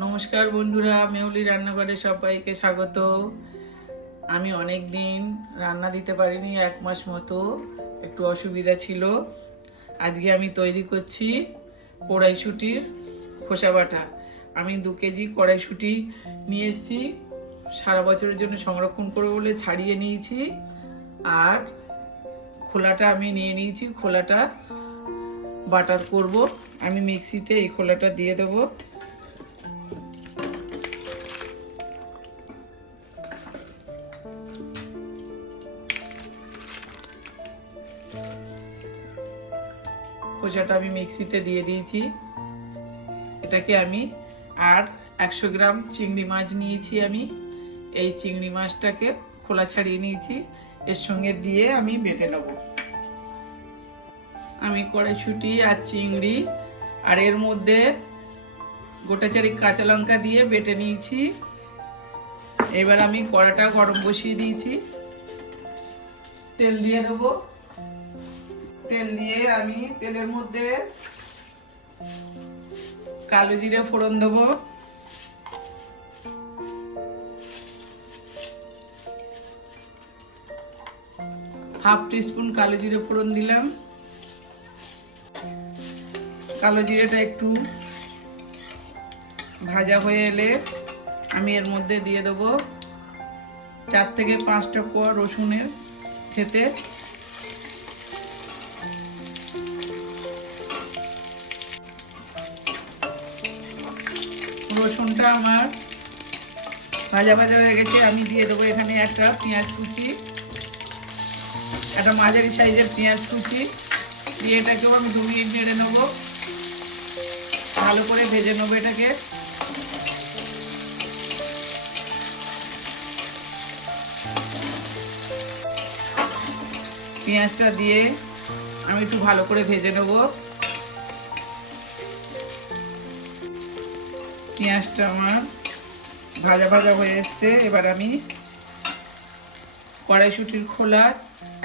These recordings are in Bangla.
নমস্কার বন্ধুরা, মেহুলি রান্নাঘরে সবাইকে স্বাগত। আমি অনেক দিন রান্না দিতে পারিনি, 1 মাস মতো একটু অসুবিধা ছিল। আজকে আমি তৈরি করছি কড়াইশুঁটির খোসা বাটা। আমি 2 কেজি কড়াইশুঁটি নিয়ে এসেছি, সারা বছরের জন্য সংরক্ষণ করে বলে ছাড়িয়ে নিয়েছি। আর খোলাটা আমি নিয়ে নিয়েছি, খোলাটা বাটার করব। আমি মিক্সিতে এই খোলাটা দিয়ে দেবো। খোসাটা আমি মিক্সিতে দিয়ে দিয়েছি। এটাকে আমি আর 100 গ্রাম চিংড়ি মাছ নিয়েছি। আমি এই চিংড়ি মাছটাকে খোলা ছাড়িয়ে নিয়েছি, এর সঙ্গে দিয়ে আমি বেটে নেব। আমি কড়াইশুঁটি আর চিংড়ি আর এর মধ্যে গোটা চারেক কাঁচা লঙ্কা দিয়ে বেটে নিয়েছি। এবার আমি কড়াটা গরম বসিয়ে দিয়েছি, তেল দিয়ে দেবো। তেল দিয়ে আমি তেলের মধ্যে কালো জিরে ফোড়ন দেবো, হাফ টিস্পুন কালো জিরে ফোড়ন দিলাম। কালো জিরেটা একটু ভাজা হয়ে এলে আমি এর মধ্যে দিয়ে দেবো 4 থেকে 5টা কোয়া রসুনের থেতে। রসুনটা আমার ভাজা ভাজা হয়ে গেছে, আমি দিয়ে দেবো এখানে একটা পেঁয়াজ কুচি, একটা মাঝারি সাইজের পেঁয়াজ কুচি দিয়ে এটাকেও আমি 2 মিনিট নেড়ে নেবো, ভালো করে ভেজে নেবো এটাকে। পেঁয়াজটা দিয়ে আমি একটু ভালো করে ভেজে নেব। পেঁয়াজটা আমার ভাজা ভাজা হয়ে এসছে। এবার আমি কড়াইশুঁটির খোলা,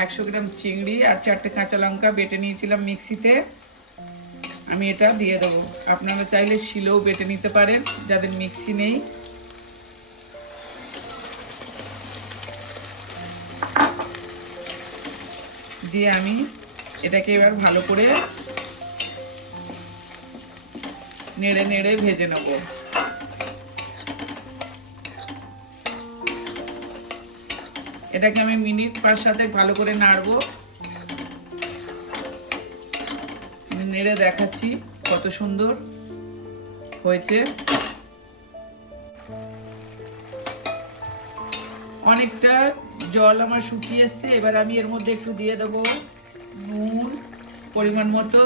100 গ্রাম চিংড়ি আর 4টে কাঁচা লঙ্কা বেটে নিয়েছিলাম মিক্সিতে, আমি এটা দিয়ে দেবো। আপনারা চাইলে শিলেও বেটে নিতে পারেন, যাদের মিক্সি নেই। দিয়ে আমি এটাকে এবার ভালো করে নেড়ে নেড়ে ভেজে নেব। এটাকে আমি মিনিট 5-7 ভালো করে নাড়বো। নেড়ে দেখাচ্ছি কত সুন্দর হয়েছে। অনেকটা জল আমার শুকিয়ে এসছে। এবার আমি এর মধ্যে একটু দিয়ে দেবো নুন পরিমাণ মতো,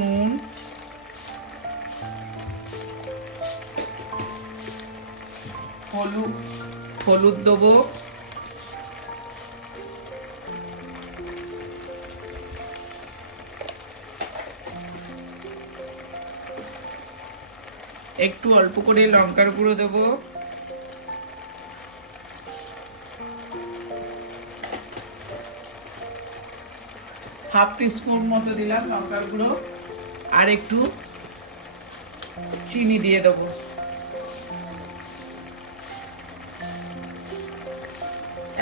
নুন, হলুদ দেবো, একটু অল্প করে লঙ্কার গুঁড়ো দেবো, হাফ টিস্পুন মতো দিলাম লঙ্কার গুঁড়ো, আর একটু চিনি দিয়ে দেবো।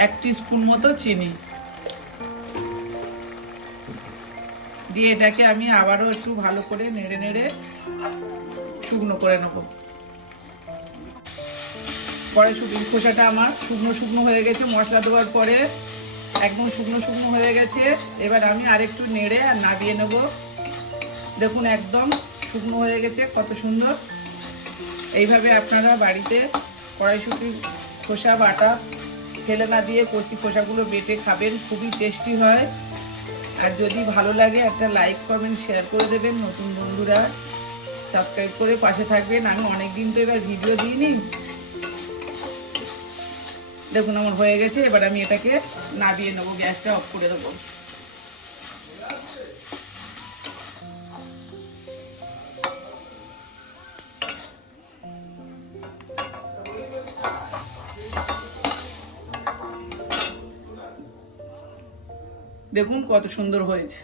এক টিস্পুন মতো চিনি দিয়ে এটাকে আমি আবারও একটু ভালো করে নেড়ে নেড়ে শুকনো করে নেব। কড়াইশুঁটির খোসাটা আমার শুকনো শুকনো হয়ে গেছে, মশলা দেওয়ার পরে একদম শুকনো শুকনো হয়ে গেছে। এবার আমি আরেকটু নেড়ে আর নাবিয়ে নেব। দেখুন একদম শুকনো হয়ে গেছে, কত সুন্দর। এইভাবে আপনারা বাড়িতে কড়াইশুঁটির খোসা বাটা ফেলে না দিয়ে কচি খোসাগুলো বেটে খাবেন, খুবই টেস্টি হয়। আর যদি ভালো লাগে একটা লাইক কমেন্ট শেয়ার করে দেবেন। নতুন বন্ধুরা সাবস্ক্রাইব করে পাশে থাকবেন। আমি অনেকদিন তো এবার ভিডিও দিইনি। দেখুন আমার হয়ে গেছে। এবার আমি এটাকে নাবিয়ে নেবো, গ্যাসটা অফ করে দেবো। দেখুন কত সুন্দর হয়েছে।